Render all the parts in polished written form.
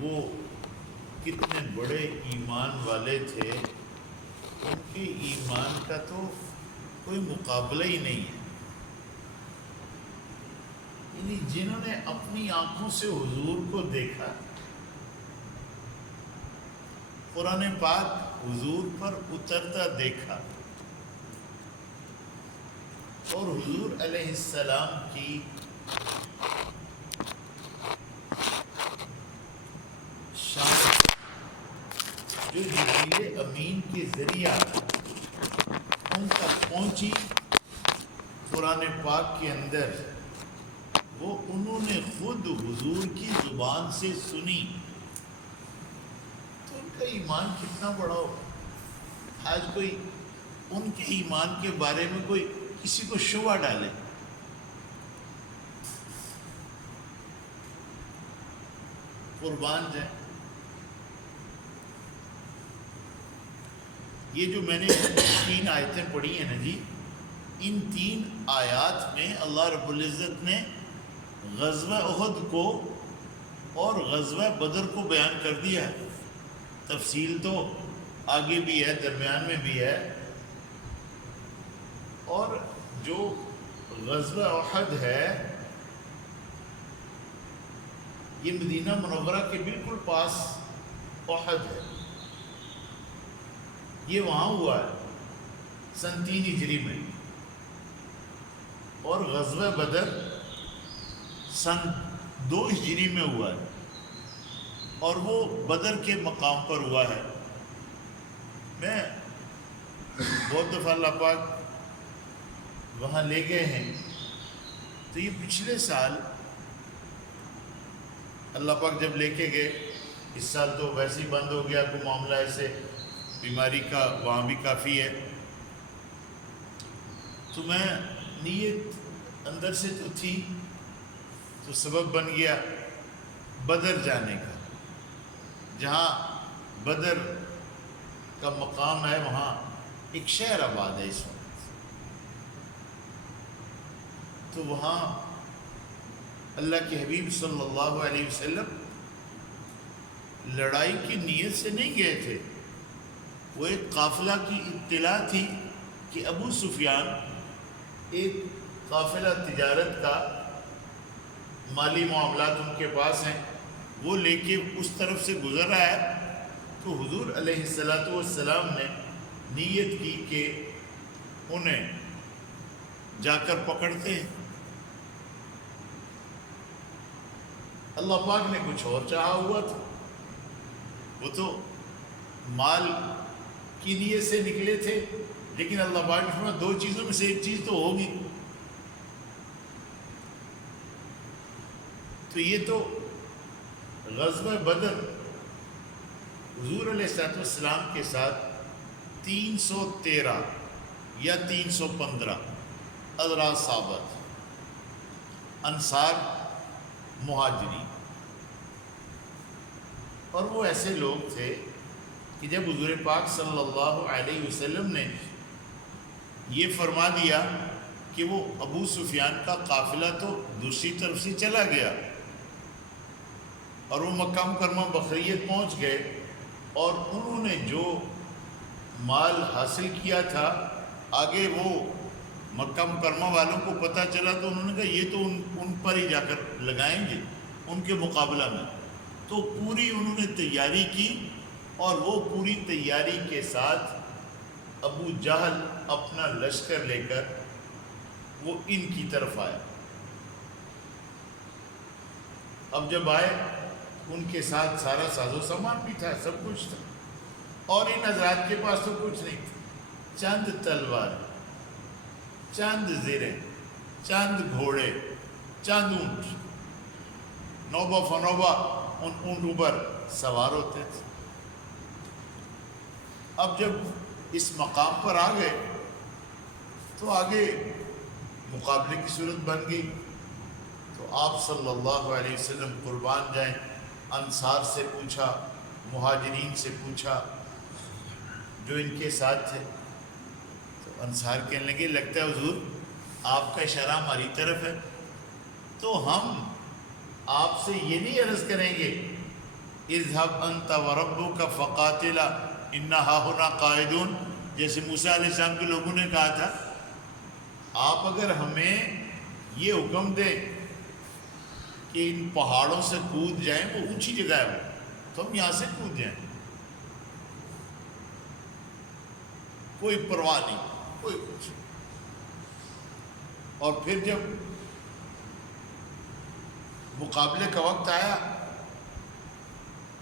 وہ کتنے بڑے ایمان والے تھے، ان کے ایمان کا تو کوئی مقابلہ ہی نہیں ہے۔ یعنی جنہوں نے اپنی آنکھوں سے حضور کو دیکھا، قرآن پاک حضور پر اترتا دیکھا، اور حضور علیہ السلام کی شان جو جبریل امین کے ذریعہ ان تک پہنچی قرآن پاک کے اندر، وہ انہوں نے خود حضور کی زبان سے سنی، تو ان کا ایمان کتنا بڑا ہو۔ آج کوئی ان کے ایمان کے بارے میں کوئی کسی کو شبہ ڈالے، قربان جائیں۔ یہ جو میں نے 3 آیتیں پڑھی ہیں نا جی، ان 3 آیات میں اللہ رب العزت نے غزوہ احد کو اور غزوہ بدر کو بیان کر دیا ہے۔ تفصیل تو آگے بھی ہے، درمیان میں بھی ہے۔ اور جو غزوہ احد ہے یہ مدینہ منورہ کے بالکل پاس احد ہے، یہ وہاں ہوا ہے سن 3 ہجری میں، اور غزوہ بدر سن 2 ہجری میں ہوا ہے، اور وہ بدر کے مقام پر ہوا ہے۔ میں بہت دفعہ اللہ پاک وہاں لے گئے ہیں، تو یہ پچھلے سال اللہ پاک جب لے کے گئے، اس سال تو ویسے ہی بند ہو گیا، کوئی معاملہ ایسے بیماری کا وہاں بھی کافی ہے، تو میں نیت اندر سے تو تھی، تو سبب بن گیا بدر جانے کا۔ جہاں بدر کا مقام ہے وہاں ایک شہر آباد ہے اس وقت، تو وہاں اللہ کے حبیب صلی اللہ علیہ وسلم لڑائی کی نیت سے نہیں گئے تھے، وہ ایک قافلہ کی اطلاع تھی کہ ابو سفیان ایک قافلہ تجارت کا، مالی معاملات ان کے پاس ہیں، وہ لے کے اس طرف سے گزر رہا ہے، تو حضور علیہ السلام نے نیت کی کہ انہیں جا کر پکڑتے ہیں۔ اللہ پاک نے کچھ اور چاہا ہوا تھا، وہ تو مال کی نیت سے نکلے تھے، لیکن اللہ پاک نے فرمایا 2 چیزوں میں سے ایک چیز تو ہوگی۔ تو یہ تو غزوہ بدر حضور علیہ السلام کے ساتھ 313 یا 315 حضرات صحابہ، انصار، مہاجرین، اور وہ ایسے لوگ تھے کہ جب حضور پاک صلی اللہ علیہ وسلم نے یہ فرما دیا کہ وہ ابو سفیان کا قافلہ تو دوسری طرف سے چلا گیا، اور وہ مکہ مکرمہ بقریت پہنچ گئے، اور انہوں نے جو مال حاصل کیا تھا آگے وہ مکہ مکرمہ والوں کو پتہ چلا، تو انہوں نے کہا یہ تو ان پر ہی جا کر لگائیں گے ان کے مقابلہ میں۔ تو پوری انہوں نے تیاری کی، اور وہ پوری تیاری کے ساتھ ابو جہل اپنا لشکر لے کر وہ ان کی طرف آیا۔ اب جب آئے ان کے ساتھ سارا ساز و سامان بھی تھا، سب کچھ تھا، اور ان حضرات کے پاس تو کچھ نہیں تھا، چند تلوار، چند زریں، چند گھوڑے، چند اونٹ، نوبہ فنوبہ ان اونٹوں پر سوار ہوتے تھے۔ اب جب اس مقام پر آ گئے تو آگے مقابلے کی صورت بن گئی، تو آپ صلی اللہ علیہ وسلم قربان جائیں، انصار سے پوچھا، مہاجرین سے پوچھا جو ان کے ساتھ تھے، تو انصار کہنے لگے لگتا ہے حضور آپ کا اشارہ ہماری طرف ہے، تو ہم آپ سے یہ نہیں عرض کریں گے اذهب انت وربك فقاتلا انا هاهنا قاعدون، جیسے موسیٰ علیہ السلام کے لوگوں نے کہا تھا آپ اگر ہمیں یہ حکم دیں کہ ان پہاڑوں سے کود جائیں، وہ اونچی جگہ ہے وہ، تو ہم یہاں سے کود جائیں، کوئی پرواہ نہیں، کوئی کچھ۔ اور پھر جب مقابلے کا وقت آیا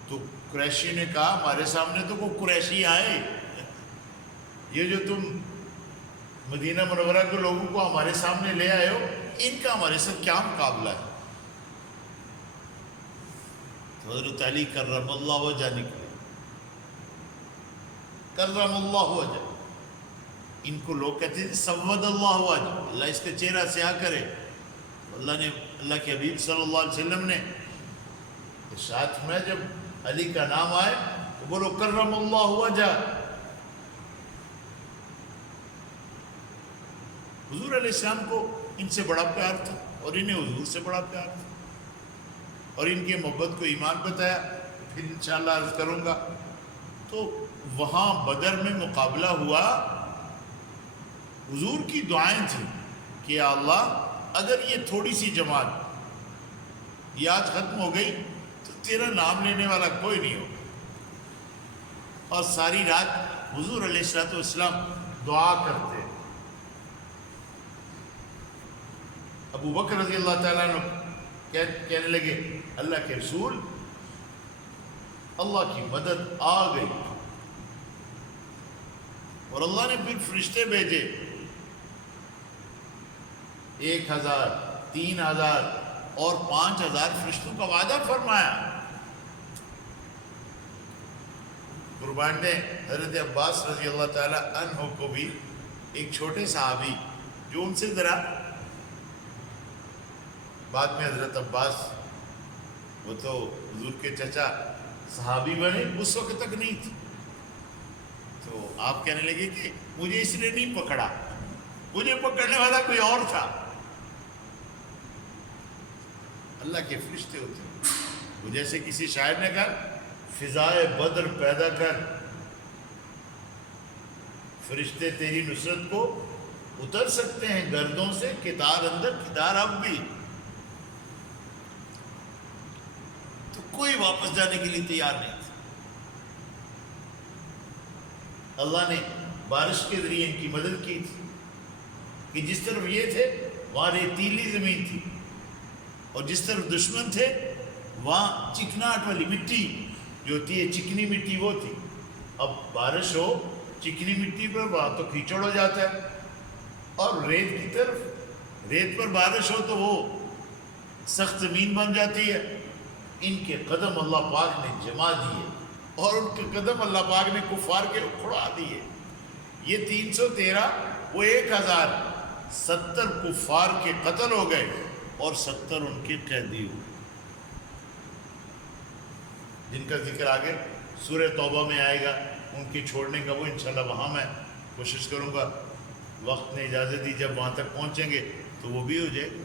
تو قریشی نے کہا ہمارے سامنے تو کوئی قریشی آئے، یہ جو تم مدینہ منورہ کے لوگوں کو ہمارے سامنے لے آئے ہو، ان کا ہمارے ساتھ کیا مقابلہ ہے؟ تو حضرت علی کرم اللہ وجہ نکلے، کرم اللہ وجہ، ان کو لوگ کہتے ہیں سود اللہ وجہ، اللہ اس کا چہرہ سیاہ کرے۔ اللہ نے، اللہ کے حبیب صلی اللہ علیہ وسلم نے ساتھ میں جب علی کا نام آئے تو بولو کرم اللہ وجہ۔ حضور علیہ السلام کو ان سے بڑا پیار تھا اور انہیں حضور سے بڑا پیار تھا، اور ان کی محبت کو ایمان بتایا، پھر انشاءاللہ عرض کروں گا۔ تو وہاں بدر میں مقابلہ ہوا، حضور کی دعائیں تھیں کہ یا اللہ اگر یہ تھوڑی سی جماعت یہ آج ختم ہو گئی تو تیرا نام لینے والا کوئی نہیں ہو۔ اور ساری رات حضور علیہ السلام دعا کرتے۔ ابو بکر رضی اللہ تعالیٰ عنہ کہنے لگے اللہ کے رسول اللہ کی مدد آ گئی، اور اللہ نے پھر فرشتے بھیجے، 1000 3000 اور 5000 فرشتوں کا وعدہ فرمایا۔ قربان نے حضرت عباس رضی اللہ تعالیٰ عنہ کو بھی، ایک چھوٹے صحابی جو ان سے ذرا بعد میں حضرت عباس وہ تو حضور کے چچا صحابی بنے، اس وقت تک نہیں تھی، تو آپ کہنے لگے کہ مجھے اس نے نہیں پکڑا، مجھے پکڑنے والا کوئی اور تھا۔ اللہ کے فرشتے ہوتے ہیں، وہ جیسے کسی شاعر نے کہا فضائے بدر پیدا کر، فرشتے تیری نصرت کو اتر سکتے ہیں گردوں سے، کتار اندر کتار اب بھی۔ تو کوئی واپس جانے کے لیے تیار نہیں تھا۔ اللہ نے بارش کے ذریعے ان کی مدد کی تھی کہ جس طرف یہ تھے وہاں ریتیلی زمین تھی، اور جس طرف دشمن تھے وہاں چکناٹ والی مٹی جو ہوتی ہے، چکنی مٹی وہ تھی۔ اب بارش ہو چکنی مٹی پر وہاں تو کیچڑ ہو جاتا ہے، اور ریت کی طرف، ریت پر بارش ہو تو وہ سخت زمین بن جاتی ہے۔ ان کے قدم اللہ پاک نے جما دیے، اور ان کے قدم اللہ پاک نے کفار کے اکھڑا دیے۔ یہ 313 وہ 1000 70 کفار کے قتل ہو گئے اور 70 ان کے قیدی ہوئے، جن کا ذکر آگے سورہ توبہ میں آئے گا۔ ان کی چھوڑنے کا وہ انشاءاللہ وہاں میں کوشش کروں گا، وقت نے اجازت دی جب وہاں تک پہنچیں گے تو وہ بھی ہو جائے گا۔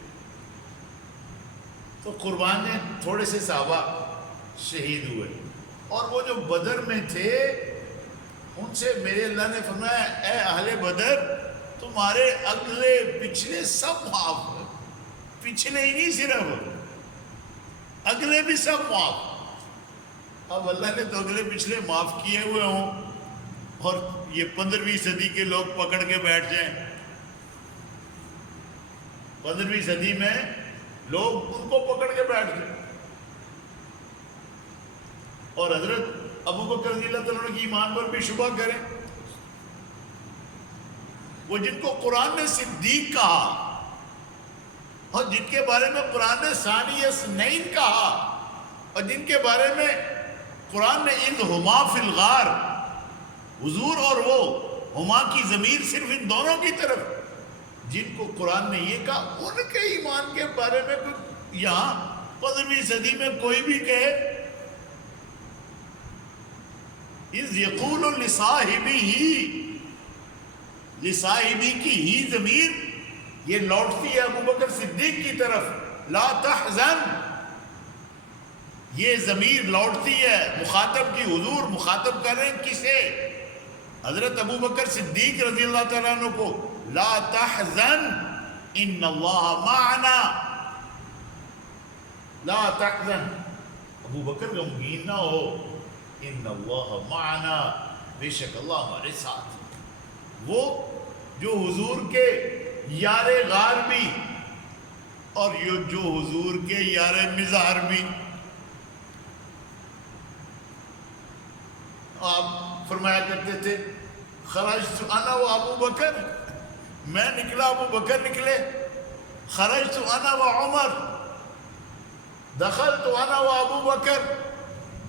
تو قربان نے تھوڑے سے صحابہ شہید ہوئے، اور وہ جو بدر میں تھے ان سے میرے اللہ نے فرمایا اے اہل بدر تمہارے اگلے پچھلے سب معاف ہیں، پچھلے ہی نہیں صرف اگلے بھی سب معاف۔ اب اللہ نے تو اگلے پچھلے معاف کیے ہوئے ہوں، اور یہ 15ویں صدی کے لوگ پکڑ کے بیٹھ جائیں۔ 15ویں صدی میں لوگ ان کو پکڑ کے بیٹھ گئے، اور حضرت ابو بکر رضی اللہ تعالیٰ کی ایمان پر بھی شبہ کریں، وہ جن کو قرآن نے صدیق کہا، اور جن کے بارے میں قرآن نے ثانی اثنین کہا، اور جن کے بارے میں قرآن نے اذ ہما فی الغار، حضور اور وہ ہما کی ضمیر صرف ان دونوں کی طرف، جن کو قرآن نے یہ کہا، ان کے ایمان کے بارے میں یہاں 15ویں صدی میں کوئی بھی کہے اذ یقول لصاحبی کی ہی ضمیر یہ لوٹتی ہے ابو بکر صدیق کی طرف، لا تحزن، یہ ضمیر لوٹتی ہے مخاطب کی، حضور مخاطب کر رہے ہیں کسے؟ حضرت ابو بکر صدیق رضی اللہ تعالیٰ عنہ کو، لا تحزن ان اللہ معنا، لا تحزن، ابو بکر غمگین نہ ہو، ان اللہ معنا، بے شک اللہ ہمارے ساتھ۔ وہ جو حضور کے یار غار بھی اور جو حضور کے یار مزار بھی۔ آپ فرمایا کرتے تھے خرجت انا و ابو بکر، میں نکلا ابو بکر نکلے، خرجت انا و عمر، دخلت انا و ابو بکر،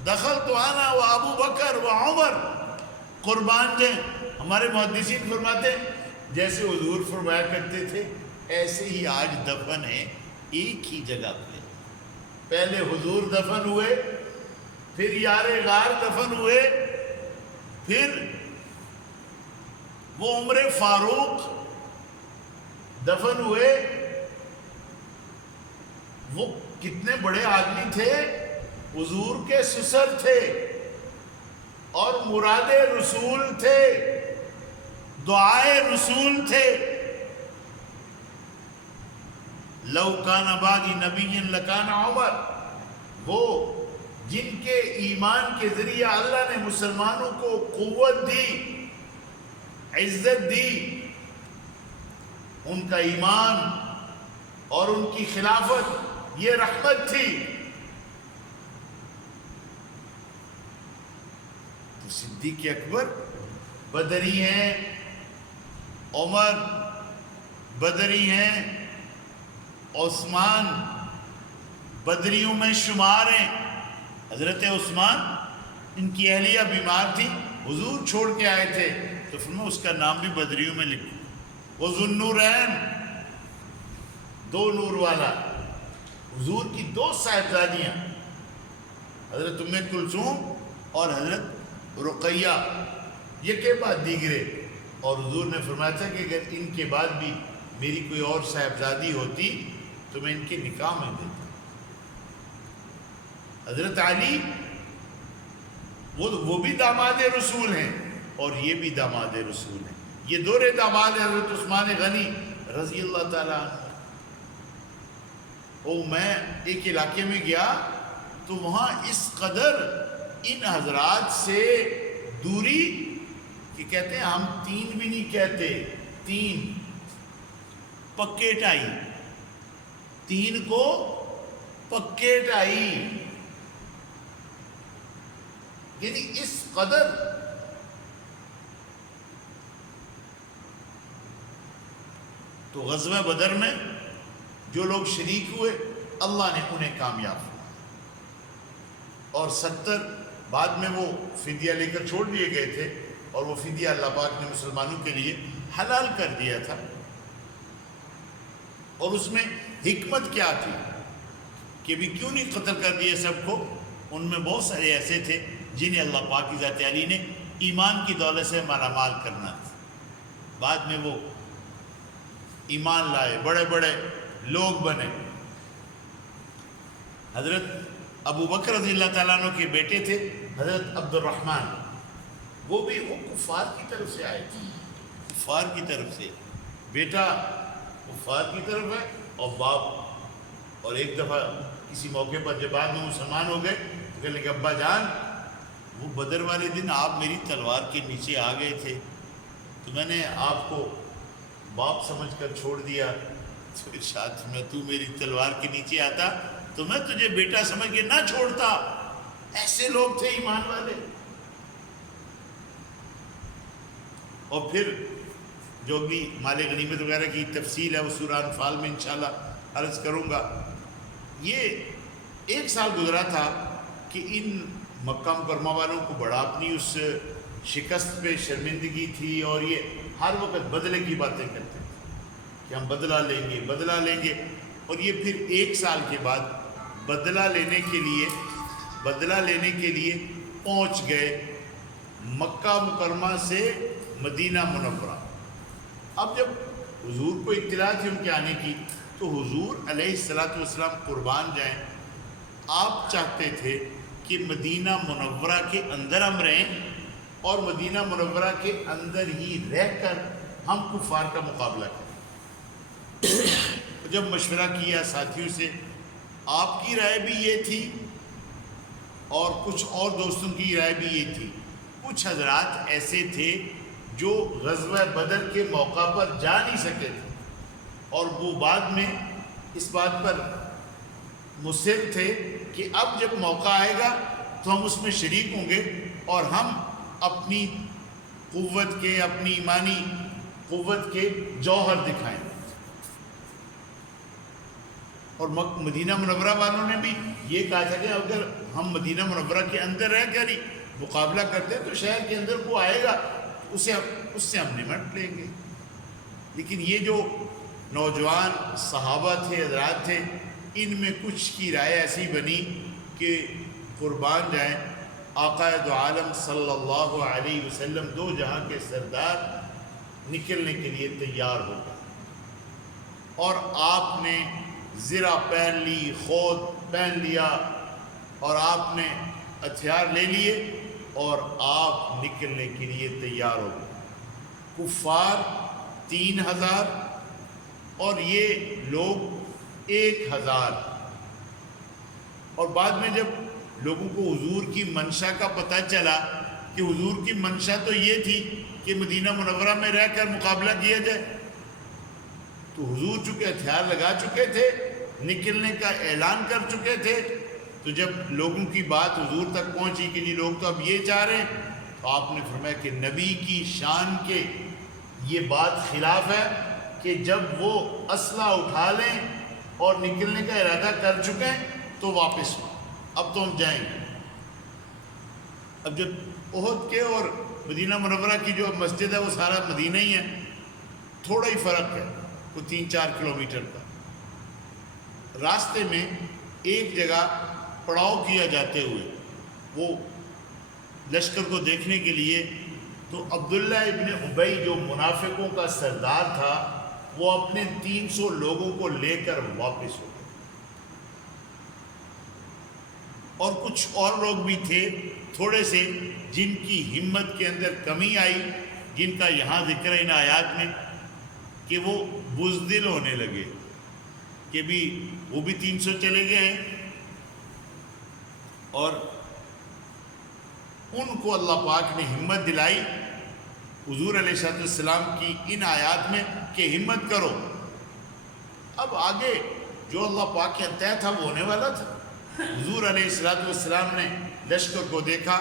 دخلت انا و ابو بکر و عمر۔ قربان جائیں، ہمارے محدثین فرماتے ہیں جیسے حضور فرمایا کرتے تھے ایسے ہی آج دفن ہے ایک ہی جگہ پہ۔ پہلے حضور دفن ہوئے، پھر یار غار دفن ہوئے، پھر وہ عمر فاروق دفن ہوئے۔ وہ کتنے بڑے آدمی تھے، حضور کے سسر تھے اور مراد رسول تھے، دعائے رسول تھے۔ لو کان بعدی نبی لکان عمر، وہ جن کے ایمان کے ذریعے اللہ نے مسلمانوں کو قوت دی، عزت دی، ان کا ایمان اور ان کی خلافت یہ رحمت تھی۔ تو صدیق اکبر بدری ہیں، عمر بدری ہیں، عثمان بدریوں میں شمار ہیں۔ حضرت عثمان، ان کی اہلیہ بیمار تھی، حضور چھوڑ کے آئے تھے تو فرمایا اس کا نام بھی بدریوں میں لکھو۔ وہ ذو النورین، دو نور والا، حضور کی دو صاحبزادیاں حضرت ام کلثوم اور حضرت رقیہ، یہ کے بعد دیگرے، اور حضور نے فرمایا تھا کہ اگر ان کے بعد بھی میری کوئی اور صاحبزادی ہوتی تو میں ان کے نکاح میں دیتا۔ حضرت علی وہ بھی داماد رسول ہیں اور یہ بھی داماد رسول ہیں، یہ دورے داماد ہیں۔ حضرت عثمان غنی رضی اللہ تعالیٰ عنہ، میں ایک علاقے میں گیا تو وہاں اس قدر ان حضرات سے دوری کہ کہتے ہیں ہم تین بھی نہیں کہتے، تین پکے ٹائی، تین کو پکے ٹائی، یعنی اس قدر۔ تو غزوہ بدر میں جو لوگ شریک ہوئے اللہ نے انہیں کامیاب کیا، اور 70 بعد میں وہ فدیہ لے کر چھوڑ دیے گئے تھے، اور وہ فدیہ اللہ پاک نے مسلمانوں کے لیے حلال کر دیا تھا۔ اور اس میں حکمت کیا تھی کہ بھی کیوں نہیں قتل کر دیے سب کو؟ ان میں بہت سارے ایسے تھے جنہیں اللہ پاک کی ذات علی نے ایمان کی دولت سے مالا مال کرنا تھا۔ بعد میں وہ ایمان لائے، بڑے بڑے لوگ بنے۔ حضرت ابو بکر رضی اللہ تعالیٰ عنہ کے بیٹے تھے حضرت عبد الرحمن، وہ بھی وہ کفار کی طرف سے آئے تھے، کفار کی طرف سے، بیٹا کفار کی طرف ہے اور باپ۔ اور ایک دفعہ کسی موقع پر جب بعد میں مسلمان ہو گئے تو کہنے کہ ابا جان، وہ بدر والے دن آپ میری تلوار کے نیچے آ گئے تھے تو میں نے آپ کو باپ سمجھ کر چھوڑ دیا، تو ارشاد میں تو میری تلوار کے نیچے آتا تو میں تجھے بیٹا سمجھ کے نہ چھوڑتا۔ ایسے لوگ تھے ایمان والے۔ اور پھر جو بھی مال غنیمت وغیرہ کی تفصیل ہے وہ سورہ انفال میں انشاءاللہ عرض کروں گا۔ یہ 1 سال گزرا تھا کہ ان مکہ مکرمہ والوں کو بڑا اپنی اس شکست پہ شرمندگی تھی، اور یہ ہر وقت بدلے کی باتیں کرتے تھے کہ ہم بدلہ لیں گے، بدلہ لیں گے۔ اور یہ پھر 1 سال کے بعد بدلہ لینے کے لیے پہنچ گئے مکہ مکرمہ سے مدینہ منورہ۔ اب جب حضور کو اطلاع تھی ان کے آنے کی تو حضور علیہ الصلوۃ والسلام قربان جائیں، آپ چاہتے تھے کہ مدینہ منورہ کے اندر ہم رہیں اور مدینہ منورہ کے اندر ہی رہ کر ہم کفار کا مقابلہ کریں۔ جب مشورہ کیا ساتھیوں سے، آپ کی رائے بھی یہ تھی اور کچھ اور دوستوں کی رائے بھی یہ تھی۔ کچھ حضرات ایسے تھے جو غزوہ بدر کے موقع پر جا نہیں سکے تھے اور وہ بعد میں اس بات پر مصر تھے کہ اب جب موقع آئے گا تو ہم اس میں شریک ہوں گے اور ہم اپنی قوت کے، اپنی ایمانی قوت کے جوہر دکھائیں۔ اور مدینہ منورہ والوں نے بھی یہ کہا تھا کہ اگر ہم مدینہ منورہ کے اندر رہ کر ہی مقابلہ کرتے ہیں تو شہر کے اندر وہ آئے گا اس سے ہم نمٹ لیں گے۔ لیکن یہ جو نوجوان صحابہ تھے، حضرات تھے، ان میں کچھ کی رائے ایسی بنی کہ قربان جائیں آقا دو عالم صلی اللہ علیہ وسلم، دو جہاں کے سردار، نکلنے کے لیے تیار ہو گئے اور آپ نے زرہ پہن لی، خود پہن لیا اور آپ نے ہتھیار لے لیے اور آپ نکلنے کے لیے تیار ہو گئے۔ کفار 3000 اور یہ لوگ 1000۔ اور بعد میں جب لوگوں کو حضور کی منشا کا پتہ چلا کہ حضور کی منشا تو یہ تھی کہ مدینہ منورہ میں رہ کر مقابلہ کیا جائے، تو حضور چونکہ ہتھیار لگا چکے تھے، نکلنے کا اعلان کر چکے تھے، تو جب لوگوں کی بات حضور تک پہنچی کہ جی لوگ تو اب یہ چاہ رہے ہیں، تو آپ نے فرمایا کہ نبی کی شان کے یہ بات خلاف ہے کہ جب وہ اسلحہ اٹھا لیں اور نکلنے کا ارادہ کر چکے ہیں تو واپس ہو، اب تو ہم جائیں گے۔ اب جب احد کے اور مدینہ منورہ کی جو مسجد ہے وہ سارا مدینہ ہی ہے، تھوڑا ہی فرق ہے، کوئی 3-4 کلومیٹر کا۔ راستے میں ایک جگہ پڑاؤ کیا جاتے ہوئے وہ لشکر کو دیکھنے کے لیے، تو عبداللہ ابن ابی جو منافقوں کا سردار تھا وہ اپنے 300 لوگوں کو لے کر واپس ہو گئے، اور کچھ اور لوگ بھی تھے تھوڑے سے جن کی ہمت کے اندر کمی آئی، جن کا یہاں ذکر ہے ان آیات میں کہ وہ بزدل ہونے لگے کہ بھی وہ بھی 300 چلے گئے ہیں، اور ان کو اللہ پاک نے ہمت دلائی حضور علیہ السلام کی ان آیات میں کہ ہمت کرو، اب آگے جو اللہ پاک کے طے تھا وہ ہونے والا تھا۔ حضور علیہ السلام نے لشکر کو دیکھا،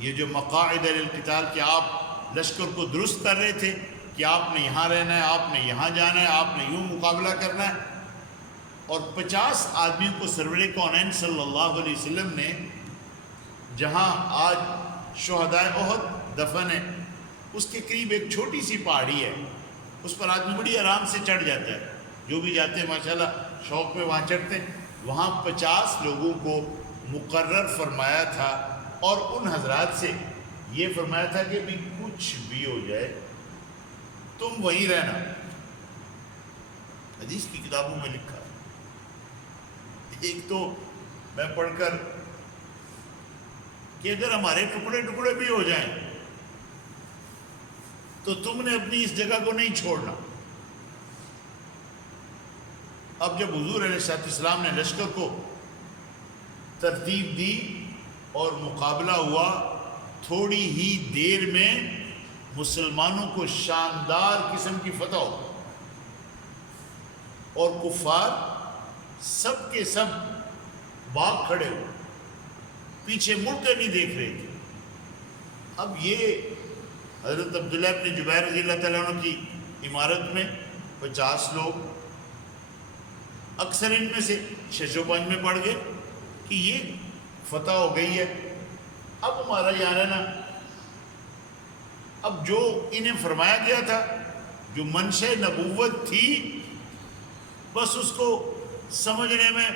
یہ جو مقاعد للقتال کہ آپ لشکر کو درست کر رہے تھے کہ آپ نے یہاں رہنا ہے، آپ نے یہاں جانا ہے، آپ نے یوں مقابلہ کرنا ہے، اور 50 آدمیوں کو سرور کونین صلی اللہ علیہ وسلم نے، جہاں آج شہدائے احد دفن ہے اس کے قریب ایک چھوٹی سی پہاڑی ہے، اس پر آدمی بڑی آرام سے چڑھ جاتا ہے، جو بھی جاتے ہیں ماشاءاللہ شوق میں وہاں چڑھتے ہیں۔ وہاں 50 لوگوں کو مقرر فرمایا تھا اور ان حضرات سے یہ فرمایا تھا کہ بھی کچھ بھی ہو جائے تم وہیں رہنا۔ حدیث کی کتابوں میں لکھا، ایک تو میں پڑھ کر کہ اگر ہمارے ٹکڑے ٹکڑے بھی ہو جائیں تو تم نے اپنی اس جگہ کو نہیں چھوڑنا۔ اب جب حضور علیہ السلام نے لشکر کو ترتیب دی اور مقابلہ ہوا، تھوڑی ہی دیر میں مسلمانوں کو شاندار قسم کی فتح ہو، اور کفار سب کے سب باغ کھڑے ہوئے، پیچھے مڑ کر نہیں دیکھ رہے تھے۔ اب یہ حضرت عبداللہ ابن جبیر رضی اللہ تعالیٰ عنہ کی عمارت میں 50 لوگ، اکثر ان میں سے 605 میں پڑ گئے کہ یہ فتح ہو گئی ہے، اب ہمارا یہاں رہنا۔ اب جو انہیں فرمایا گیا تھا، جو منشا نبوت تھی، بس اس کو سمجھنے میں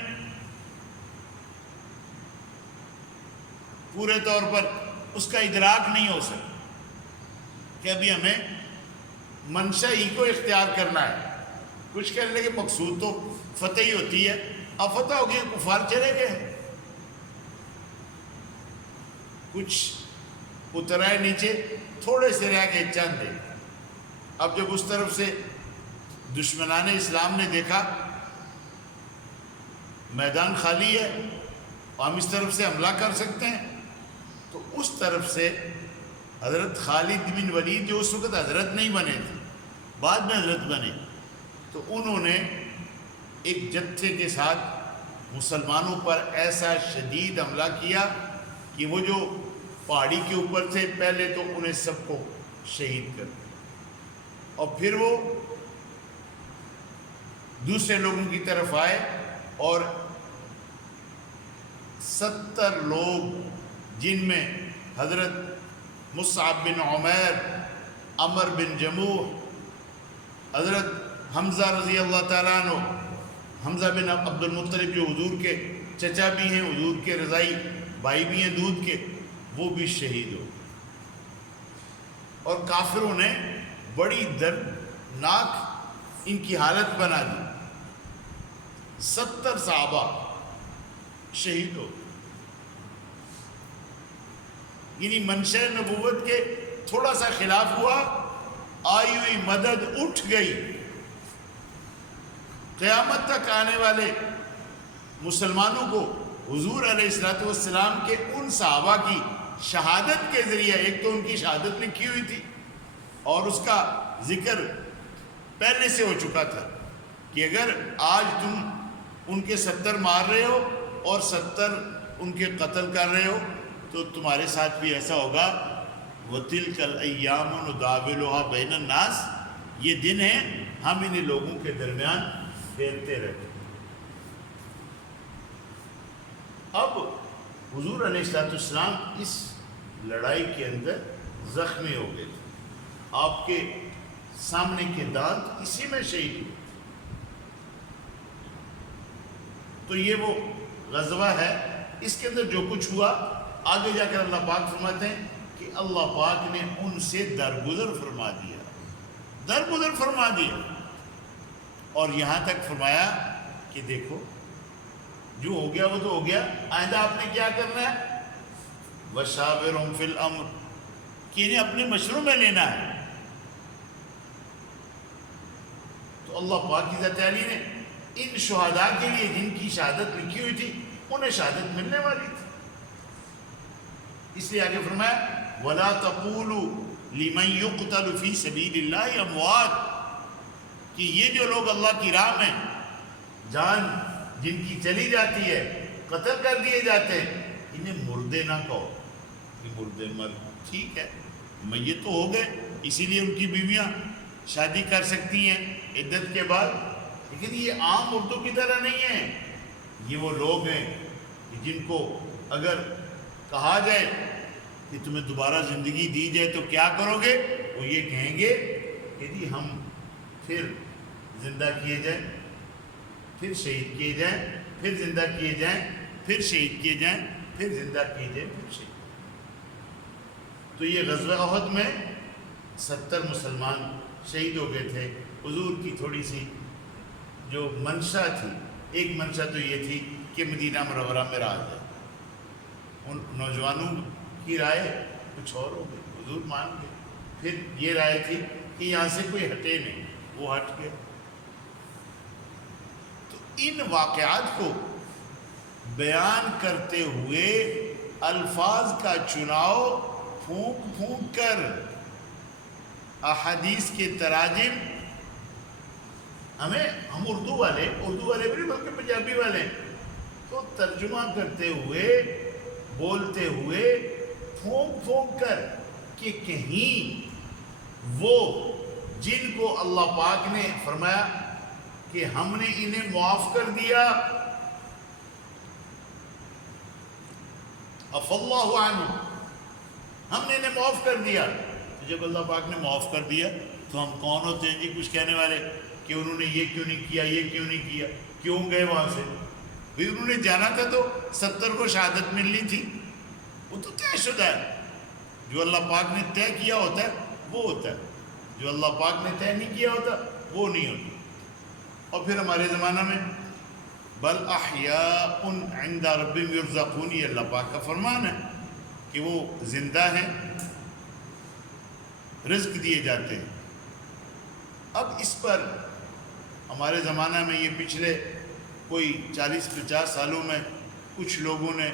پورے طور پر اس کا ادراک نہیں ہو سکتا کہ ابھی ہمیں منشا ہی کو اختیار کرنا ہے۔ کچھ کہنے لگے مقصود تو فتح ہی ہوتی ہے، اب فتح ہو گئی، کفار چلے گئے، کچھ اترائے نیچے، تھوڑے سے رہ گئے چند ایک۔ اب جب اس طرف سے دشمنان اسلام نے دیکھا میدان خالی ہے، ہم اس طرف سے حملہ کر سکتے ہیں، تو اس طرف سے حضرت خالد بن ولید جو اس وقت حضرت نہیں بنے تھے، بعد میں حضرت بنے، تو انہوں نے ایک جتھے کے ساتھ مسلمانوں پر ایسا شدید حملہ کیا کہ وہ جو پہاڑی کے اوپر تھے پہلے تو انہیں سب کو شہید کر دیا، اور پھر وہ دوسرے لوگوں کی طرف آئے اور 70 لوگ، جن میں حضرت مصعب بن عمیر، عمر بن جموح، حضرت حمزہ رضی اللہ تعالیٰ عنہ، حمزہ بن عبد المطلب جو حضور کے چچا بھی ہیں، حضور کے رضائی بھائی بھی ہیں دودھ کے، وہ بھی شہید ہو۔ اور کافروں نے بڑی دردناک ان کی حالت بنا دی، 70 صحابہ شہید ہو، یعنی منشا نبوت کے تھوڑا سا خلاف ہوا، آئی ہوئی مدد اٹھ گئی۔ قیامت تک آنے والے مسلمانوں کو حضور علیہ السلام کے ان صحابہ کی شہادت کے ذریعے، ایک تو ان کی شہادت لکھی ہوئی تھی اور اس کا ذکر پہلے سے ہو چکا تھا کہ اگر آج تم ان کے 70 مار رہے ہو اور 70 ان کے قتل کر رہے ہو تو تمہارے ساتھ بھی ایسا ہوگا۔ وَتِلْكَ الْأَيَّامُ نُدَاوِلُهَا بَيْنَ النَّاسِ، یہ دن ہیں ہم انہیں لوگوں کے درمیان پھیرتے رہتے۔ اب حضور علیہ السلام اس لڑائی کے اندر زخمی ہو گئے تھے، آپ کے سامنے کے دانت اسی میں شہید ہوئے۔ تو یہ وہ غزوہ ہے، اس کے اندر جو کچھ ہوا آگے جا کر اللہ پاک فرماتے ہیں کہ اللہ پاک نے ان سے درگزر فرما دیا، درگزر فرما دیا، اور یہاں تک فرمایا کہ دیکھو جو ہو گیا وہ تو ہو گیا، آئندہ آپ نے کیا کرنا ہے؟ وَشَاوِرْهُمْ فِي الْأَمْرِ، کہ انہیں اپنے مشوروں میں لینا ہے۔ تو اللہ پاک کی ذات عالی نے ان شہداء کے لیے جن کی شہادت لکھی ہوئی تھی انہیں شہادت ملنے والی تھی، اس لیے آگے فرمایا وَلَا تَقُولُوا لِمَنْ يُقْتَلُ فِي سَبِيلِ اللَّهِ أَمْوَاتٌ، کہ یہ جو لوگ اللہ کی راہ میں جان جن کی چلی جاتی ہے، قتل کر دیے جاتے ہیں، انہیں مردے نہ کہو، کہ مردے مر ٹھیک ہے میت تو ہو گئے، اسی لیے ان کی بیویاں شادی کر سکتی ہیں عدت کے بعد، لیکن یہ عام مردوں کی طرح نہیں ہے، یہ وہ لوگ ہیں کہ جن کو اگر کہا جائے کہ تمہیں دوبارہ زندگی دی جائے تو کیا کرو گے، وہ یہ کہیں گے کہ جی ہم پھر زندہ کیے جائیں، پھر شہید کیے جائیں، پھر زندہ کیے جائیں، پھر شہید کیے جائیں، پھر زندہ کیے جائیں، پھر شہید۔ تو یہ غزوہ احد میں 70 مسلمان شہید ہو گئے تھے۔ حضور کی تھوڑی سی جو منشا تھی، ایک منشا تو یہ تھی کہ مدینہ منورہ میں رہا جائے، ان نوجوانوں کی رائے کچھ اور ہو گئی، حضور مان گئے، پھر یہ رائے تھی کہ یہاں سے کوئی ہٹے نہیں، وہ ہٹ گئے۔ تو ان واقعات کو بیان کرتے ہوئے الفاظ کا چناؤ پھونک پھونک کر احادیث کے تراجم ہم اردو والے بھی بلکہ پنجابی والے، تو ترجمہ کرتے ہوئے بولتے ہوئے پھونک پھونک کر کہ کہیں وہ جن کو اللہ پاک نے فرمایا کہ ہم نے انہیں معاف کر دیا، عفا اللہ عنہ، ہم نے انہیں معاف کر دیا، تو جب اللہ پاک نے معاف کر دیا تو ہم کون ہوتے ہیں جی کچھ کہنے والے کہ انہوں نے یہ کیوں نہیں کیا، یہ کیوں نہیں کیا، کیوں گئے وہاں سے؟ بھئی انہوں نے جانا تھا تو 70 کو شہادت ملنی تھی، وہ تو طے شدہ ہے، جو اللہ پاک نے طے کیا ہوتا ہے وہ ہوتا ہے، جو اللہ پاک نے طے نہیں کیا ہوتا وہ نہیں ہوتا۔ اور پھر ہمارے زمانہ میں بل احیاء عند ربهم یرزقون، یہ اللہ پاک کا فرمان ہے کہ وہ زندہ ہیں، رزق دیے جاتے ہیں۔ اب اس پر ہمارے زمانہ میں یہ پچھلے کوئی 40-50 سالوں میں کچھ لوگوں نے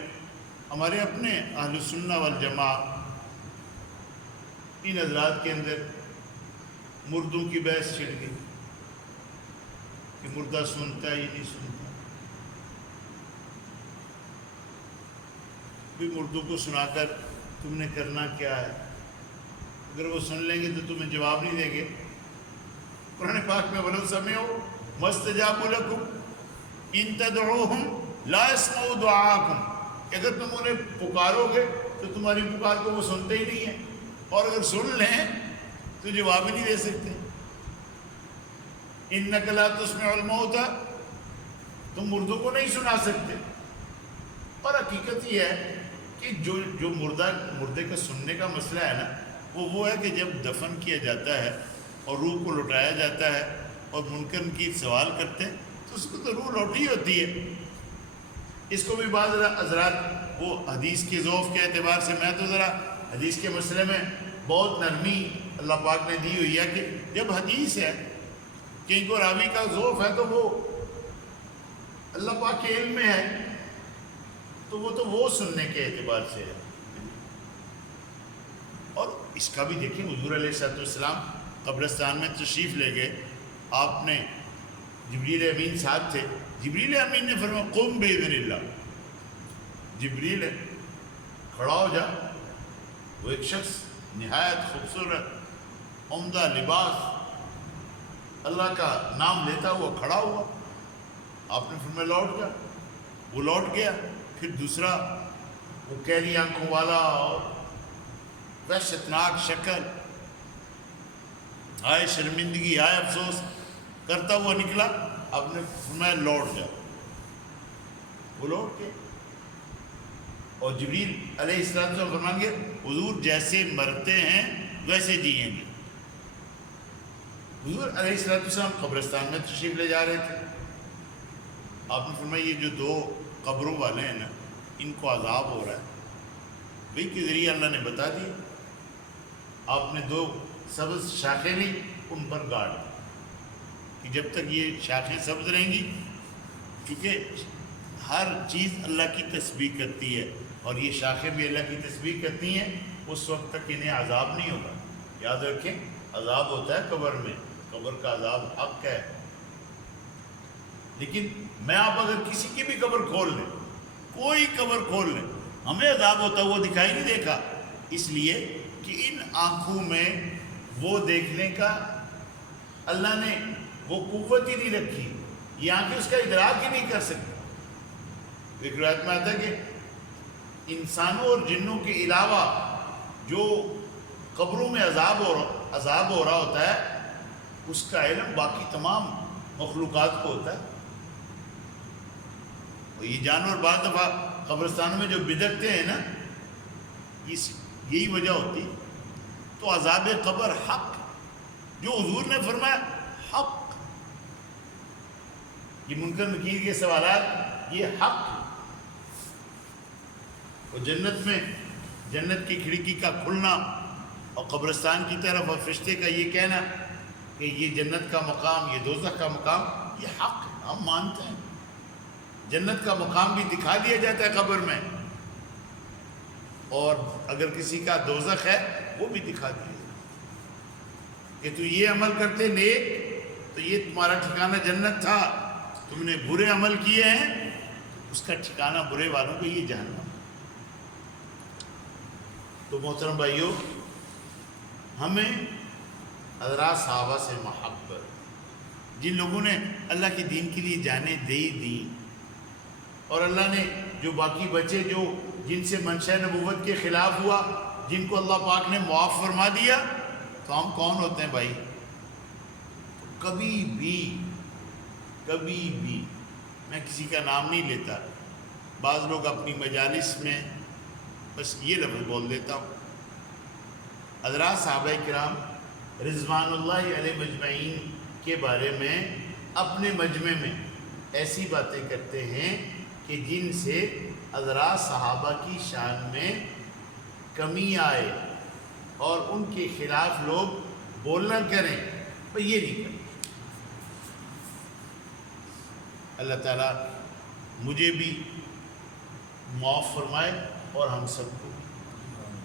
ہمارے اپنے اہل السنہ والجماع ان حضرات کے اندر مردوں کی بحث چھڑ گئی کہ مردہ سنتا ہے یا نہیں سنتا۔ بھی مردوں کو سنا کر تم نے کرنا کیا ہے؟ اگر وہ سن لیں گے تو تمہیں جواب نہیں دیں گے۔ قرآن پاک میں وَلَوْ سَمِعُوا مَا اسْتَجَابُوا لَكُمْ إِن تَدْعُوهُمْ لَا يَسْمَعُوا دُعَاءَكُمْ، کہ اگر تم انہیں پکارو گے تو تمہاری پکار کو وہ سنتے ہی نہیں ہیں، اور اگر سن لیں تو جواب ہی نہیں دے سکتے۔ إِنَّكَ لَا تُسْمِعُ الْمَوْتَى، تم مردوں کو نہیں سنا سکتے۔ اور حقیقت یہ ہے کہ جو مردے کا سننے کا مسئلہ ہے نا، وہ ہے کہ جب دفن کیا جاتا ہے اور روح کو لوٹایا جاتا ہے اور منکر کی سوال کرتے ہیں تو اس کو تو روح لوٹی ہوتی ہے۔ اس کو بھی بعض حضرات وہ حدیث کے ذوف کے اعتبار سے، میں تو ذرا حدیث کے مسئلے میں بہت نرمی اللہ پاک نے دی ہوئی ہے کہ جب حدیث ہے کہ ان کو راوی کا ذوف ہے تو وہ اللہ پاک کے علم میں ہے، تو وہ سننے کے اعتبار سے ہے۔ اور اس کا بھی دیکھیں، حضور علیہ السلام قبرستان میں تشریف لے گئے، آپ نے جبریل امین ساتھ تھے، جبریل امین نے فرمایا قم بإذن اللہ، جبریل کھڑا ہو جا۔ وہ ایک شخص نہایت خوبصورت عمدہ لباس اللہ کا نام لیتا ہوا کھڑا ہوا، آپ نے فرمایا لوٹ جا، وہ لوٹ گیا۔ پھر دوسرا وہ کیلی آنکھوں والا اور وحشتناک شکل، آئے شرمندگی آئے افسوس کرتا ہوا نکلا، آپ نے فرمایا لوٹ جا، وہ لوٹ گئے۔ اور جبریل علیہ السلام سے فرمائیں گے حضور جیسے مرتے ہیں ویسے جئیں گے۔ حضور علیہ السلام قبرستان میں تشریف لے جا رہے تھے، آپ نے فرمایا یہ جو دو قبروں والے ہیں نا، ان کو عذاب ہو رہا ہے۔ وہی کے ذریعے اللہ نے بتا دیا، آپ نے دو سبز شاخیں لی، ان پر گاڑ کہ جب تک یہ شاخیں سبز رہیں گی، کیونکہ ہر چیز اللہ کی تسبیح کرتی ہے اور یہ شاخیں بھی اللہ کی تسبیح کرتی ہیں، اس وقت تک انہیں عذاب نہیں ہوگا۔ یاد رکھیں، عذاب ہوتا ہے قبر میں، قبر کا عذاب حق ہے، لیکن میں آپ اگر کسی کی بھی قبر کھول لیں، کوئی قبر کھول لیں، ہمیں عذاب ہوتا ہوا دکھائی نہیں دیکھا، اس لیے کہ ان آنکھوں میں وہ دیکھنے کا اللہ نے وہ قوت ہی نہیں رکھی، یہ آنکھیں اس کا ادراک ہی نہیں کر سکتی۔ ایک روایت میں آتا ہے کہ انسانوں اور جنوں کے علاوہ جو قبروں میں عذاب ہو رہا ہوتا ہے، اس کا علم باقی تمام مخلوقات کو ہوتا ہے۔ اور یہ جانور بعض دفعہ قبرستانوں میں جو بدکتے ہیں نا، یہی وجہ ہوتی۔ تو عذاب قبر حق، جو حضور نے فرمایا حق، یہ منکر نکیر کے سوالات یہ حق۔ اور جنت میں جنت کی کھڑکی کا کھلنا اور قبرستان کی طرف اور فرشتے کا یہ کہنا کہ یہ جنت کا مقام، یہ دوزخ کا مقام، یہ حق ہے، ہم مانتے ہیں۔ جنت کا مقام بھی دکھا دیا جاتا ہے قبر میں، اور اگر کسی کا دوزخ ہے وہ بھی دکھا دیا کہ تو یہ عمل کرتے نیک تو یہ تمہارا ٹھکانہ جنت تھا، تم نے برے عمل کیے ہیں اس کا ٹھکانہ برے والوں کو یہ جہنم۔ تو محترم بھائیو، ہمیں حضرات صحابہ سے محبت، جن لوگوں نے اللہ کے دین کے لیے جانیں دے دی، اور اللہ نے جو باقی بچے جو جن سے منشا نبوت کے خلاف ہوا، جن کو اللہ پاک نے معاف فرما دیا، تو ہم کون ہوتے ہیں بھائی؟ کبھی بھی میں کسی کا نام نہیں لیتا، بعض لوگ اپنی مجالس میں بس یہ لفظ بول دیتا ہوں، حضرات صحابہ کرام رضوان اللہ علیہ مجمعین کے بارے میں اپنے مجمع میں ایسی باتیں کرتے ہیں کہ جن سے حضرات صحابہ کی شان میں کمی آئے اور ان کے خلاف لوگ بولنا کریں، پر یہ نہیں کریں۔ اللہ تعالیٰ مجھے بھی معاف فرمائے اور ہم سب کو۔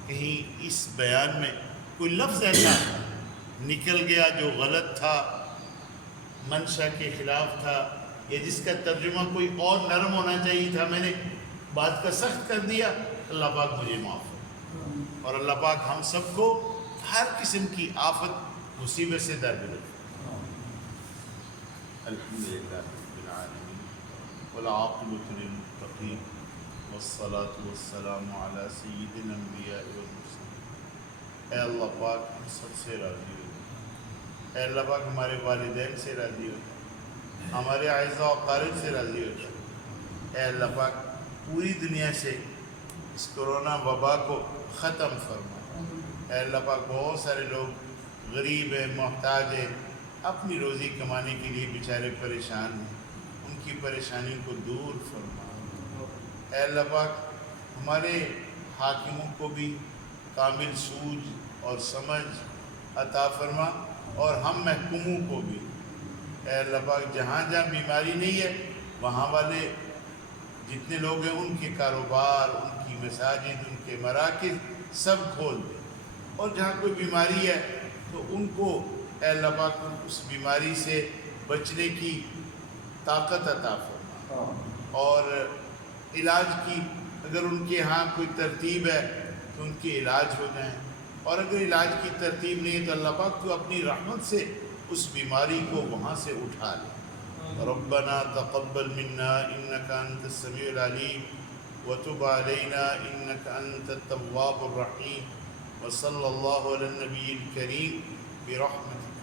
کہیں اس بیان میں کوئی لفظ ایسا نکل گیا جو غلط تھا، منشا کے خلاف تھا، یا جس کا ترجمہ کوئی اور نرم ہونا چاہیے تھا، میں نے بات کا سخت کر دیا، اللہ پاک مجھے معاف فرمائے، اور اللہ پاک ہم سب کو ہر قسم کی آفت مصیبت سے درگزر۔ الحمدللہ رب العالمین والعاقبۃ للمتقین والصلاة والسلام علی سید الانبیاء والمرسلین۔ اے اللہ پاک ہم سب سے راضی ہو، اے اللہ پاک ہمارے والدین سے راضی ہو، ہمارے اعزاء و اقارب سے راضی ہو جائے۔ اے اللہ پاک پوری دنیا سے اس کرونا وبا کو ختم فرما۔ اے اللہ پاک بہت سارے لوگ غریب ہیں، محتاج ہیں، اپنی روزی کمانے کے لیے بیچارے پریشان ہیں، ان کی پریشانیوں کو دور فرما۔ اے اللہ پاک ہمارے حاکموں کو بھی کامل سوجھ اور سمجھ عطا فرما، اور ہم محکوموں کو بھی۔ اے اللہ پاک جہاں جہاں بیماری نہیں ہے وہاں والے جتنے لوگ ہیں ان کے کاروبار، ان کی مساجد، ان کے مراکز سب کھول دیں، اور جہاں کوئی بیماری ہے تو ان کو اے اللہ پاک اس بیماری سے بچنے کی طاقت عطا فرما، اور علاج کی اگر ان کے ہاں کوئی ترتیب ہے تو ان کے علاج ہو جائیں، اور اگر علاج کی ترتیب نہیں ہے تو اللہ پاک تو اپنی رحمت سے اس بیماری کو وہاں سے اٹھا لے۔ ربنا تقبل منا انك انت السميع العليم وتب علينا انك انت التواب الرحيم، وصلى الله على النبي الكريم برحمتك